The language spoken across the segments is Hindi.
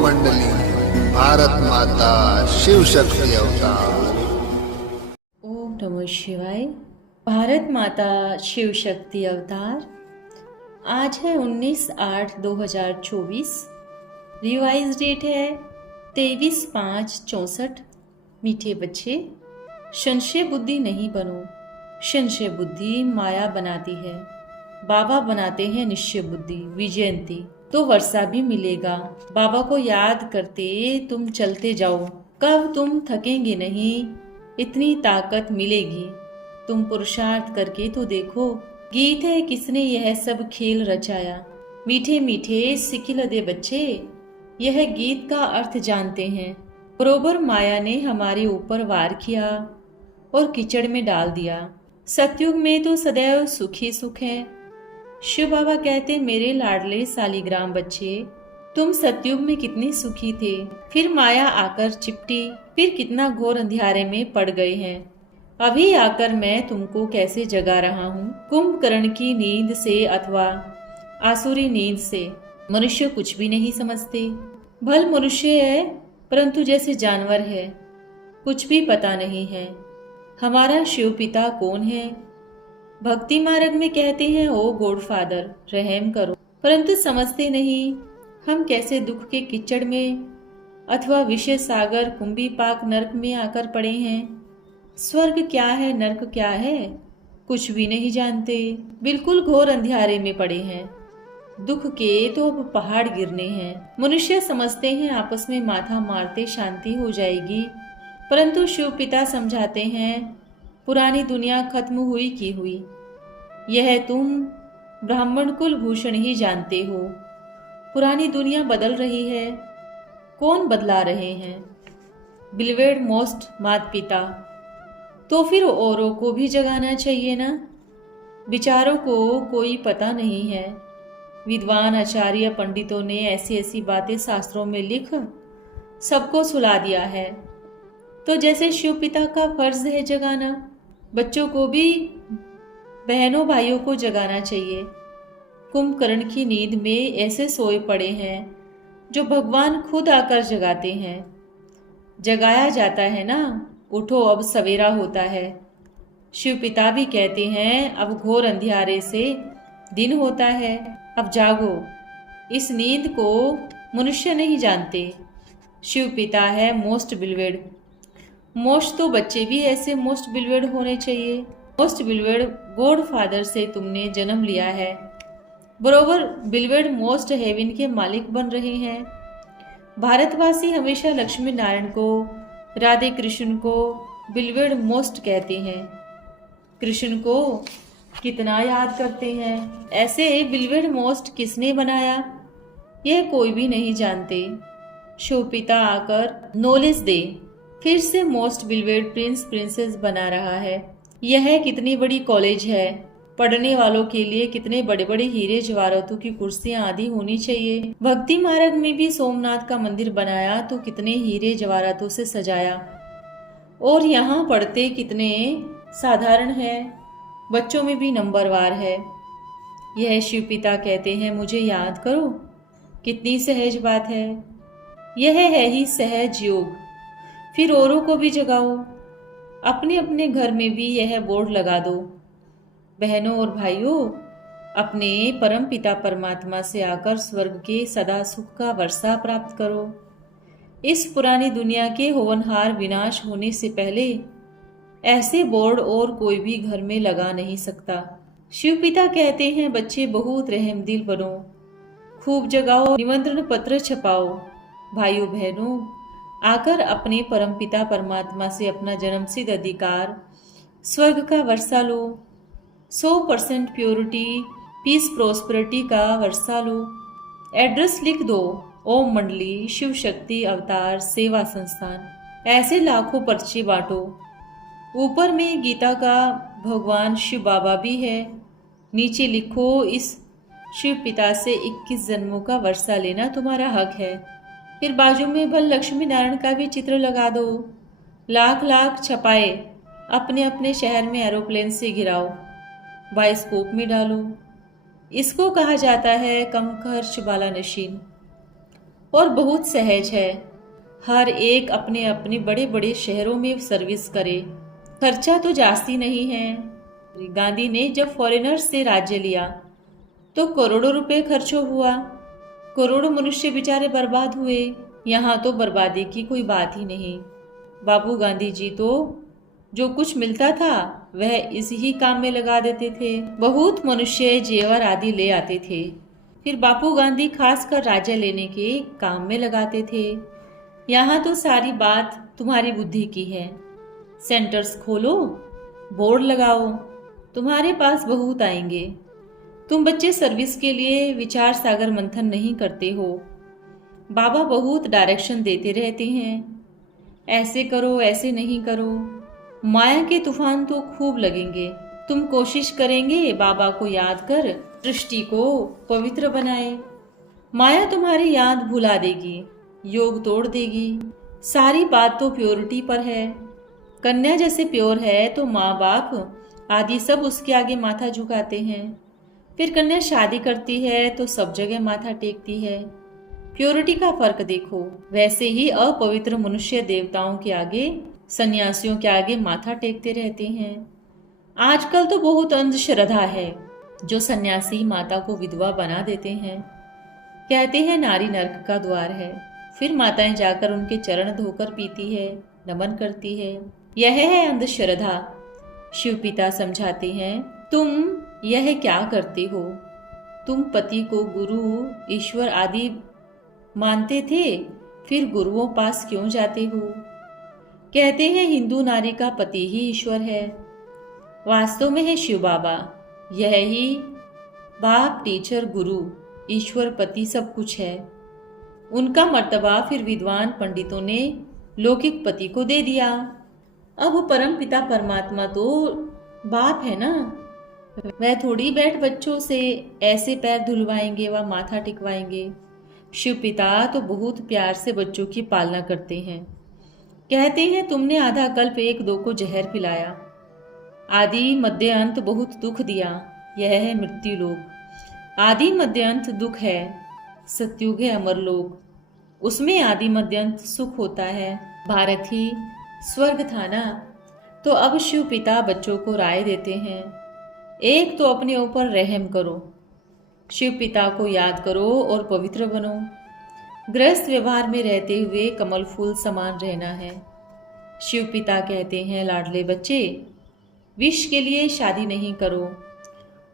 मंडली, भारत माता शिव शक्ति अवतार। ओम नमः शिवाय। भारत माता शिव शक्ति अवतार। आज है 19/8/2024। रिवाइज डेट है 23/5/64। मीठे बच्चे, संशय बुद्धि नहीं बनो। संशय बुद्धि माया बनाती है, बाबा बनाते हैं निश्चय बुद्धि। विजयंती। तो वर्षा भी मिलेगा। बाबा को याद करते तुम चलते जाओ, कब तुम थकेंगे नहीं, इतनी ताकत मिलेगी। तुम पुरुषार्थ करके तो देखो। गीत है किसने यह सब खेल रचाया। मीठे मीठे सिखिल दे बच्चे, यह गीत का अर्थ जानते हैं। बरोबर माया ने हमारे ऊपर वार किया और कीचड़ में डाल दिया। सतयुग में तो सदैव सुख ही सुख है। शिव बाबा कहते, मेरे लाडले सालीग्राम बच्चे, तुम सतयुग में कितने सुखी थे, फिर माया आकर चिपटी, फिर कितना घोर अंधियारे में पड़ गए हैं। अभी आकर मैं तुमको कैसे जगा रहा हूँ, कुंभकर्ण की नींद से अथवा आसुरी नींद से। मनुष्य कुछ भी नहीं समझते। भल मनुष्य है परंतु जैसे जानवर है, कुछ भी पता नहीं है। हमारा शिव पिता कौन है। भक्ति मार्ग में कहते हैं, ओ गॉड फादर रहम करो, परंतु समझते नहीं हम कैसे दुख के कीचड़ में अथवा विषय सागर कुंभी पाक नरक में आकर पड़े हैं। स्वर्ग क्या है, नरक क्या है, कुछ भी नहीं जानते। बिल्कुल घोर अंधियारे में पड़े हैं। दुख के तो अब पहाड़ गिरने हैं। मनुष्य समझते हैं आपस में माथा मारते शांति हो जाएगी, परंतु शिव पिता समझाते हैं, पुरानी दुनिया खत्म हुई की हुई। यह तुम ब्राह्मण कुल भूषण ही जानते हो। पुरानी दुनिया बदल रही है। कौन बदला रहे हैं? बिलवेड मोस्ट माता पिता। तो फिर औरों को भी जगाना चाहिए ना। विचारों को कोई पता नहीं है। विद्वान आचार्य पंडितों ने ऐसी ऐसी बातें शास्त्रों में लिख सबको सुला दिया है। तो जैसे शिव पिता का फर्ज है जगाना, बच्चों को भी बहनों भाइयों को जगाना चाहिए। कुंभकर्ण की नींद में ऐसे सोए पड़े हैं जो भगवान खुद आकर जगाते हैं। जगाया जाता है ना, उठो अब सवेरा होता है। शिव पिता भी कहते हैं, अब घोर अंधियारे से दिन होता है, अब जागो। इस नींद को मनुष्य नहीं जानते। शिव पिता है मोस्ट बिलवेड। मोस्ट तो बच्चे भी ऐसे मोस्ट बिलवेड होने चाहिए। मोस्ट बिलवेड गॉड फादर से तुमने जन्म लिया है, बरोबर बिलवेड मोस्ट हेवन के मालिक बन रहे हैं। भारतवासी हमेशा लक्ष्मी नारायण को, राधे कृष्ण को बिलवेड मोस्ट कहते हैं। कृष्ण को कितना याद करते हैं। ऐसे बिलवेड मोस्ट किसने बनाया, यह कोई भी नहीं जानते। शिव पिता आकर नॉलेज दे, फिर से मोस्ट बिलवेड प्रिंस प्रिंसेस बना रहा है। यह कितनी बड़ी कॉलेज है। पढ़ने वालों के लिए कितने बड़े बड़े हीरे जवाहरातों की कुर्सियां आदि होनी चाहिए। भक्ति मार्ग में भी सोमनाथ का मंदिर बनाया तो कितने हीरे जवाहरातों से सजाया, और यहाँ पढ़ते कितने साधारण है। बच्चों में भी नंबरवार है। यह शिव पिता कहते हैं, मुझे याद करो। कितनी सहज बात है। यह है ही सहज योग। फिर औरों को भी जगाओ। अपने अपने घर में भी यह बोर्ड लगा दो, बहनों और भाइयों, अपने परम पिता परमात्मा से आकर स्वर्ग के सदा सुख का वर्षा प्राप्त करो। इस पुरानी दुनिया के होनहार विनाश होने से पहले ऐसे बोर्ड और कोई भी घर में लगा नहीं सकता। शिव पिता कहते हैं, बच्चे बहुत रहमदिल बनो, खूब जगाओ, निमंत्रण पत्र छपाओ। भाइयों बहनों, आकर अपने परमपिता परमात्मा से अपना जन्मसिद्ध अधिकार स्वर्ग का वर्षा लो। 100% प्योरिटी, पीस, प्रोस्पेरिटी का वर्षा लो। एड्रेस लिख दो, ओम मंडली शिव शक्ति अवतार सेवा संस्थान। ऐसे लाखों पर्चे बांटो। ऊपर में गीता का भगवान शिव बाबा भी है, नीचे लिखो, इस शिव पिता से 21 जन्मों का वर्षा लेना तुम्हारा हक है। फिर बाजू में भल लक्ष्मी नारायण का भी चित्र लगा दो। लाख लाख छपाए अपने अपने शहर में एरोप्लेन से गिराओ, बायोस्कोप में डालो। इसको कहा जाता है कम खर्च वाला नशीन। और बहुत सहज है। हर एक अपने अपने बड़े बड़े शहरों में सर्विस करे, खर्चा तो जास्ती नहीं है। गांधी ने जब फॉरेनर्स से राज्य लिया तो करोड़ों रुपए खर्च हुआ, करोड़ों मनुष्य बेचारे बर्बाद हुए। यहाँ तो बर्बादी की कोई बात ही नहीं। बाबू गांधी जी तो जो कुछ मिलता था वह इसी ही काम में लगा देते थे। बहुत मनुष्य जेवर आदि ले आते थे, फिर बापू गांधी खासकर राज्य लेने के काम में लगाते थे। यहाँ तो सारी बात तुम्हारी बुद्धि की है। सेंटर्स खोलो, बोर्ड लगाओ, तुम्हारे पास बहुत आएंगे। तुम बच्चे सर्विस के लिए विचार सागर मंथन नहीं करते हो। बाबा बहुत डायरेक्शन देते रहते हैं, ऐसे करो ऐसे नहीं करो। माया के तूफान तो खूब लगेंगे। तुम कोशिश करेंगे बाबा को याद कर दृष्टि को पवित्र बनाए। माया तुम्हारी याद भुला देगी, योग तोड़ देगी। सारी बात तो प्योरिटी पर है। कन्या जैसे प्योर है तो माँ बाप आदि सब उसके आगे माथा झुकाते हैं। फिर कन्या शादी करती है तो सब जगह माथा टेकती है। प्योरिटी का फर्क देखो। वैसे ही अपवित्र मनुष्य देवताओं के आगे, सन्यासियों के आगे माथा टेकते रहते हैं। आजकल तो बहुत अंधश्रद्धा है, जो सन्यासी माता को विधवा बना देते हैं। कहते हैं नारी नरक का द्वार है। फिर माताएं जाकर उनके चरण धोकर पीती है, नमन करती है। यह है अंधश्रद्धा। शिव पिता समझाते हैं, तुम यह क्या करते हो? तुम पति को गुरु, ईश्वर आदि मानते थे, फिर गुरुओं पास क्यों जाते हो? कहते हैं हिंदू नारी का पति ही ईश्वर है। वास्तव में है शिव बाबा। यह ही बाप, टीचर, गुरु, ईश्वर, पति सब कुछ है। उनका मर्तबा फिर विद्वान पंडितों ने लौकिक पति को दे दिया। अब परम पिता परमात्मा तो बाप है ना, वह थोड़ी बैठ बच्चों से ऐसे पैर धुलवाएंगे व माथा टिकवाएंगे। शिव पिता तो बहुत प्यार से बच्चों की पालना करते हैं। कहते हैं तुमने आधा कल्प एक दो को जहर पिलाया, आदि मध्य अंत बहुत दुख दिया। यह है मृत्यु लोक। आदि मध्य अंत दुख है। सत्युग है अमरलोक, उसमें आदि मध्य अंत सुख होता है। भारत ही स्वर्ग था ना। तो अब शिव पिता बच्चों को राय देते हैं, एक तो अपने ऊपर रहम करो, शिव पिता को याद करो और पवित्र बनो। गृहस्थ व्यवहार में रहते हुए कमल फूल समान रहना है। शिव पिता कहते हैं, लाडले बच्चे, विष के लिए शादी नहीं करो,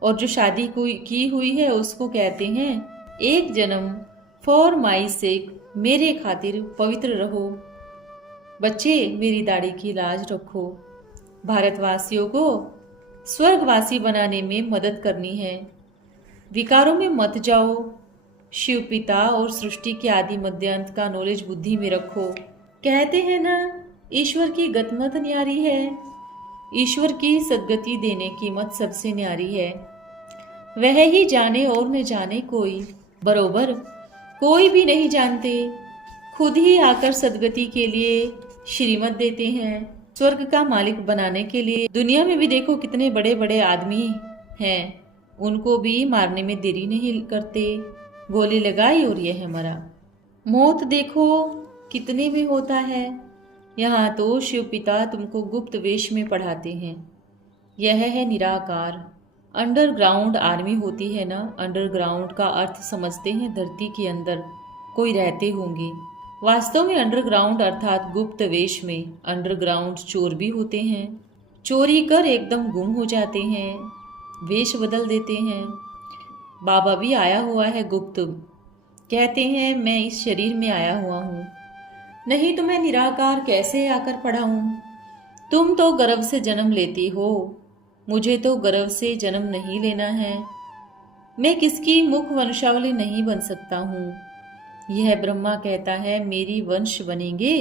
और जो शादी की हुई है उसको कहते हैं एक जन्म फॉर माई सेक, मेरे खातिर पवित्र रहो। बच्चे, मेरी दाढ़ी की लाज रखो। भारतवासियों को स्वर्गवासी बनाने में मदद करनी है। विकारों में मत जाओ। शिव पिता और सृष्टि के आदि मध्य अंत का नॉलेज बुद्धि में रखो। कहते हैं ना, ईश्वर की गतमत न्यारी है। ईश्वर की सद्गति देने की मत सबसे न्यारी है। वह ही जाने और न जाने कोई, बरोबर कोई भी नहीं जानते। खुद ही आकर सद्गति के लिए श्रीमत देते हैं। स्वर्ग का मालिक बनाने के लिए दुनिया में भी देखो कितने बड़े बड़े आदमी हैं, उनको भी मारने में देरी नहीं करते। गोली लगाई और यह मरा। मौत देखो कितने में होता है। यहाँ तो शिव पिता तुमको गुप्त वेश में पढ़ाते हैं। यह है निराकार। अंडरग्राउंड आर्मी होती है ना, अंडरग्राउंड का अर्थ समझते हैं धरती के अंदर कोई रहते होंगे। वास्तव में अंडरग्राउंड अर्थात गुप्त वेश में अंडरग्राउंड चोर भी होते हैं। चोरी कर एकदम गुम हो जाते हैं, वेश बदल देते हैं। बाबा भी आया हुआ है गुप्त। कहते हैं मैं इस शरीर में आया हुआ हूँ, नहीं तो मैं निराकार कैसे आकर पड़ा हूँ। तुम तो गर्भ से जन्म लेती हो, मुझे तो गर्भ से जन्म नहीं लेना है। मैं किसकी मुख वंशावली नहीं बन सकता हूँ। यह ब्रह्मा कहता है मेरी वंश बनेंगे।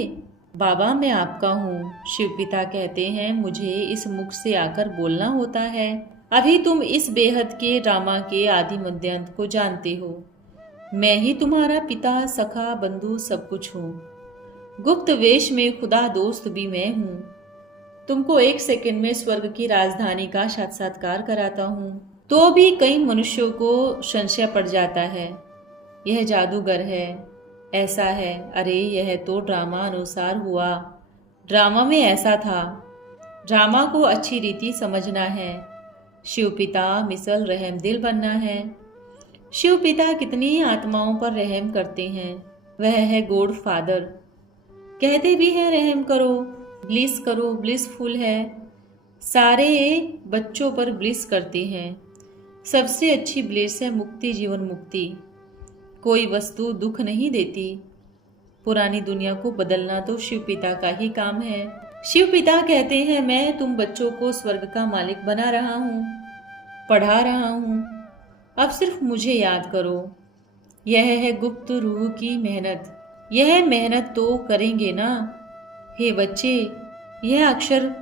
बाबा मैं आपका हूँ। शिव पिता कहते हैं मुझे इस मुख से आकर बोलना होता है। अभी तुम इस बेहद के ड्रामा के आदि मध्यांत को जानते हो। मैं ही तुम्हारा पिता, सखा, बंधु सब कुछ हूँ। गुप्त वेश में खुदा दोस्त भी मैं हूँ। तुमको 1 सेकंड में स्वर्ग की राजधानी का साक्षात्कार कराता हूँ। तो भी कई मनुष्यों को संशय पड़ जाता है, यह जादूगर है, ऐसा है, अरे यह तो ड्रामा अनुसार हुआ, ड्रामा में ऐसा था। ड्रामा को अच्छी रीति समझना है। शिव पिता मिसल रहम दिल बनना है। शिव पिता कितनी आत्माओं पर रहम करते हैं। वह है गॉड फादर। कहते भी हैं रहम करो, ब्लिसफुल है। सारे बच्चों पर ब्लिस करते हैं। सबसे अच्छी ब्लिस है मुक्ति, जीवन मुक्ति। कोई वस्तु दुख नहीं देती। पुरानी दुनिया को बदलना तो शिव पिता का ही काम है। शिव पिता कहते हैं, मैं तुम बच्चों को स्वर्ग का मालिक बना रहा हूँ, पढ़ा रहा हूँ। अब सिर्फ मुझे याद करो। यह है गुप्त रूह की मेहनत। यह मेहनत तो करेंगे ना। हे बच्चे, यह अक्षर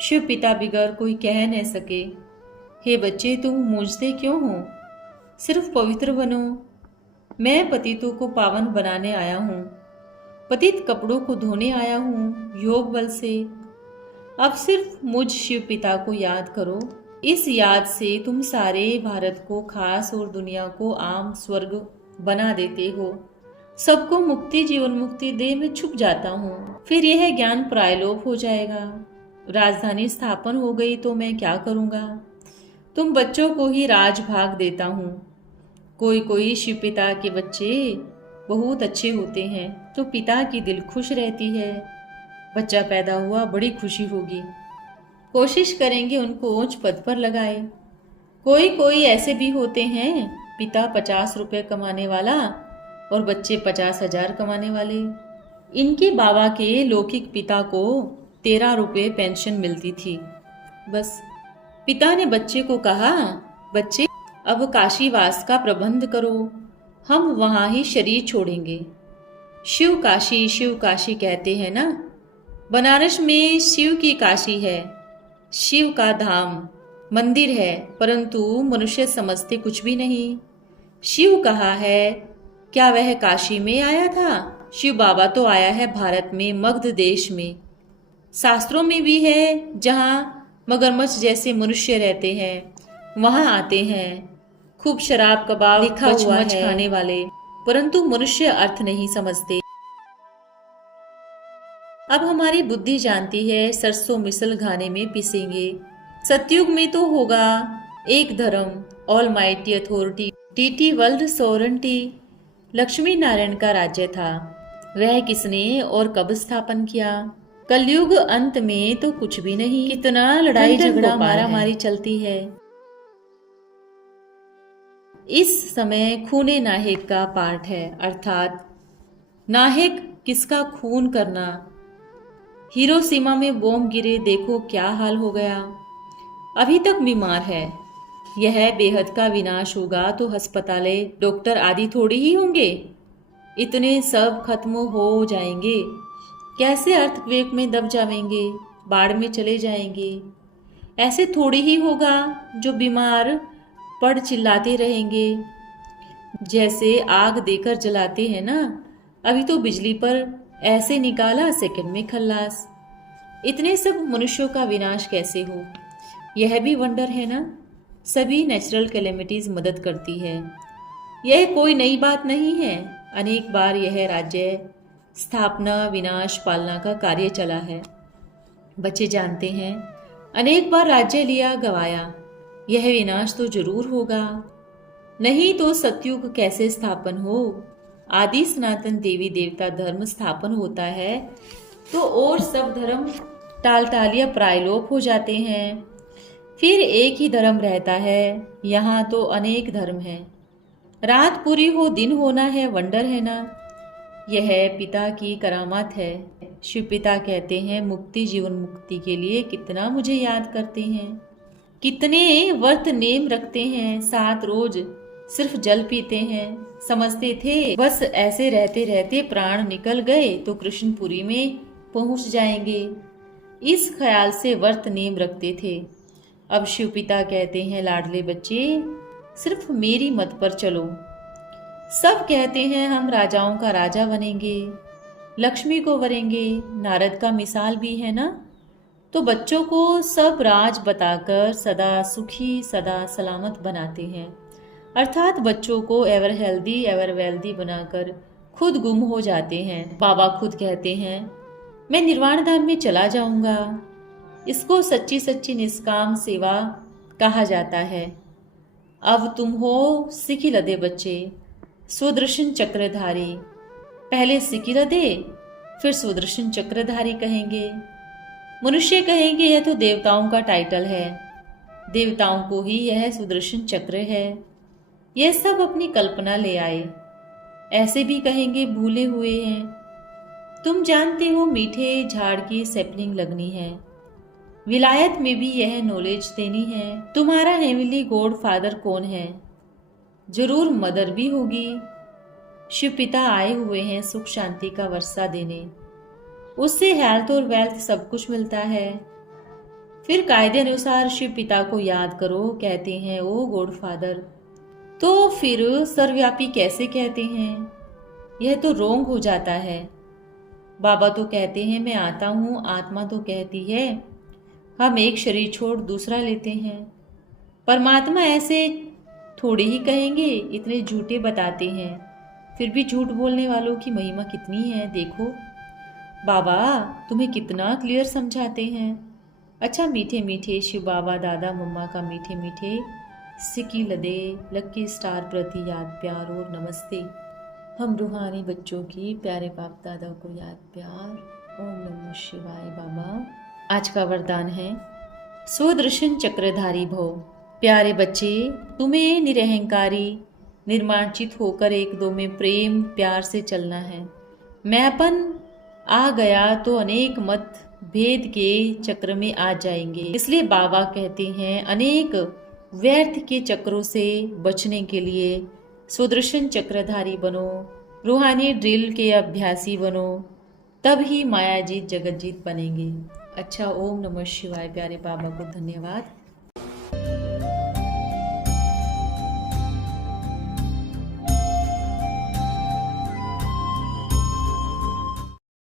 शिव पिता बिगर कोई कह न सके। हे बच्चे, तुम मूझते क्यों हो? सिर्फ पवित्र बनो। मैं पतितों को पावन बनाने आया हूँ। पतित कपड़ों को धोने आया हूँ योग बल से। अब सिर्फ मुझ शिव पिता को याद करो। इस याद से तुम सारे भारत को खास और दुनिया को आम स्वर्ग बना देते हो। सबको मुक्ति, जीवन मुक्ति दे मैं छुप जाता हूँ। फिर यह ज्ञान प्रायलोप हो जाएगा। राजधानी स्थापन हो गई तो मैं क्या करूँगा? तुम बच्चों को ही राज भाग देता हूँ। कोई शिव पिता के बच्चे बहुत अच्छे होते हैं तो पिता की दिल खुश रहती है। बच्चा पैदा हुआ, बड़ी खुशी होगी। कोशिश करेंगे उनको ऊंच पद पर लगाए। कोई ऐसे भी होते हैं, पिता 50 रुपए कमाने वाला और बच्चे 50,000 कमाने वाले। इनके बाबा के लौकिक पिता को 13 रुपए पेंशन मिलती थी। बस पिता ने बच्चे को कहा, बच्चे अब काशीवास का प्रबंध करो, हम वहां ही शरीर छोड़ेंगे। शिव काशी कहते हैं ना। बनारस में शिव की काशी है, शिव का धाम मंदिर है, परंतु मनुष्य समझते कुछ भी नहीं। शिव कहा है, क्या वह काशी में आया था? शिव बाबा तो आया है भारत में, मगध देश में। शास्त्रों में भी है, जहाँ मगरमच्छ जैसे मनुष्य रहते हैं वहां आते हैं। खूब शराब कबाब लिखा हुआ है खाने वाले, परंतु मनुष्य अर्थ नहीं समझते। अब हमारी बुद्धि जानती है, सरसों मिसल घाने में पीसेंगे। सतयुग में तो होगा एक धर्म, almighty authority, TT world sovereignty. Lakshmi Narayan का राज्य था। वह किसने और कब स्थापन किया? कलयुग अंत में तो कुछ भी नहीं। कितना लड़ाई झगड़ा मारामारी चलती है। इस समय खूने नाहक का पाठ है, अर्थात नाहक किसका खून करना। हिरोशिमा में बॉम्ब गिरे, देखो क्या हाल हो गया। अभी तक बीमार है। यह बेहद का विनाश होगा तो अस्पतालें, डॉक्टर आदि थोड़ी ही होंगे। इतने सब खत्म हो जाएंगे। कैसे अर्थक्वेक में दब जाएंगे, बाढ़ में चले जाएंगे। ऐसे थोड़ी ही होगा जो बीमार पड़ चिल्लाते रहेंगे। जैसे आग देकर जलाते हैं ना, अभी तो बिजली पर ऐसे निकाला, सेकंड में खल्लास। इतने सब मनुष्यों का विनाश कैसे हो? यह भी वंडर है ना। सभी नेचुरल कैलेमिटीज मदद करती है। यह कोई नई बात नहीं है। अनेक बार यह राज्य स्थापना, विनाश, पालना का कार्य चला है। बच्चे जानते हैं, अनेक बार राज्य लिया, गवाया। यह विनाश तो जरूर होगा, नहीं तो सतयुग कैसे स्थापन हो? आदि सनातन देवी देवता धर्म स्थापन होता है तो और सब धर्म टालटालिया प्रायलोप हो जाते हैं। फिर एक ही धर्म रहता है। यहाँ तो अनेक धर्म हैं। रात पूरी हो, दिन होना है, वंडर है ना। यह पिता की करामात है। शिव पिता कहते हैं, मुक्ति, जीवन मुक्ति के लिए कितना मुझे याद करते हैं, कितने व्रत नेम रखते हैं। 7 रोज सिर्फ जल पीते हैं। समझते थे बस ऐसे रहते रहते प्राण निकल गए तो कृष्णपुरी में पहुंच जाएंगे। इस ख्याल से व्रत नेम रखते थे। अब शिव पिता कहते हैं, लाडले बच्चे, सिर्फ मेरी मत पर चलो। सब कहते हैं हम राजाओं का राजा बनेंगे, लक्ष्मी को वरेंगे। नारद का मिसाल भी है ना। तो बच्चों को सब राज बताकर सदा सुखी, सदा सलामत बनाते हैं। अर्थात बच्चों को एवर हेल्दी, एवर वेल्दी बनाकर खुद गुम हो जाते हैं। बाबा खुद कहते हैं, मैं निर्वाण धाम में चला जाऊंगा। इसको सच्ची सच्ची निष्काम सेवा कहा जाता है। अब तुम हो सिखिलदे बच्चे, सुदर्शन चक्रधारी। पहले सिखिलदे, फिर सुदर्शन चक्रधारी कहेंगे। मनुष्य कहेंगे यह तो देवताओं का टाइटल है, देवताओं को ही यह सुदर्शन चक्र है, यह सब अपनी कल्पना ले आए। ऐसे भी कहेंगे भूले हुए हैं। तुम जानते हो मीठे झाड़ की सैपलिंग लगनी है, विलायत में भी यह नॉलेज देनी है। तुम्हारा हेवनली गॉड फादर कौन है? जरूर मदर भी होगी। शिव पिता आए हुए हैं सुख शांति का वर्षा देने, उससे हेल्थ और वेल्थ सब कुछ मिलता है। फिर कायदे अनुसार शिव पिता को याद करो, कहते हैं ओ गॉड फादर। तो फिर सर्वव्यापी कैसे कहते हैं? यह तो रोंग हो जाता है। बाबा तो कहते हैं मैं आता हूँ, आत्मा तो कहती है हम एक शरीर छोड़ दूसरा लेते हैं। परमात्मा ऐसे थोड़ी ही कहेंगे, इतने झूठे बताते हैं। फिर भी झूठ बोलने वालों की महिमा कितनी है देखो। बाबा तुम्हें कितना क्लियर समझाते हैं। अच्छा मीठे मीठे शिव बाबा दादा मम्मा का मीठे मीठे सिखिलदे लकी स्टार प्रति याद प्यार और नमस्ते। हम रूहानी बच्चों की प्यारे बाप दादा को याद प्यार। ओम नमः शिवाय। बाबा आज का वरदान है सुदर्शन चक्रधारी भव। प्यारे बच्चे, तुम्हें निरहंकारी निर्माणचित होकर एक दो में प्रेम प्यार से चलना है। मैंपन आ गया तो अनेक मत भेद के चक्र में आ जाएंगे। इसलिए बाबा कहते हैं अनेक व्यर्थ के चक्रों से बचने के लिए सुदर्शन चक्रधारी बनो, रूहानी ड्रिल के अभ्यासी बनो, तब ही मायाजीत जगतजीत बनेंगे। अच्छा ओम नमः शिवाय। प्यारे बाबा को धन्यवाद।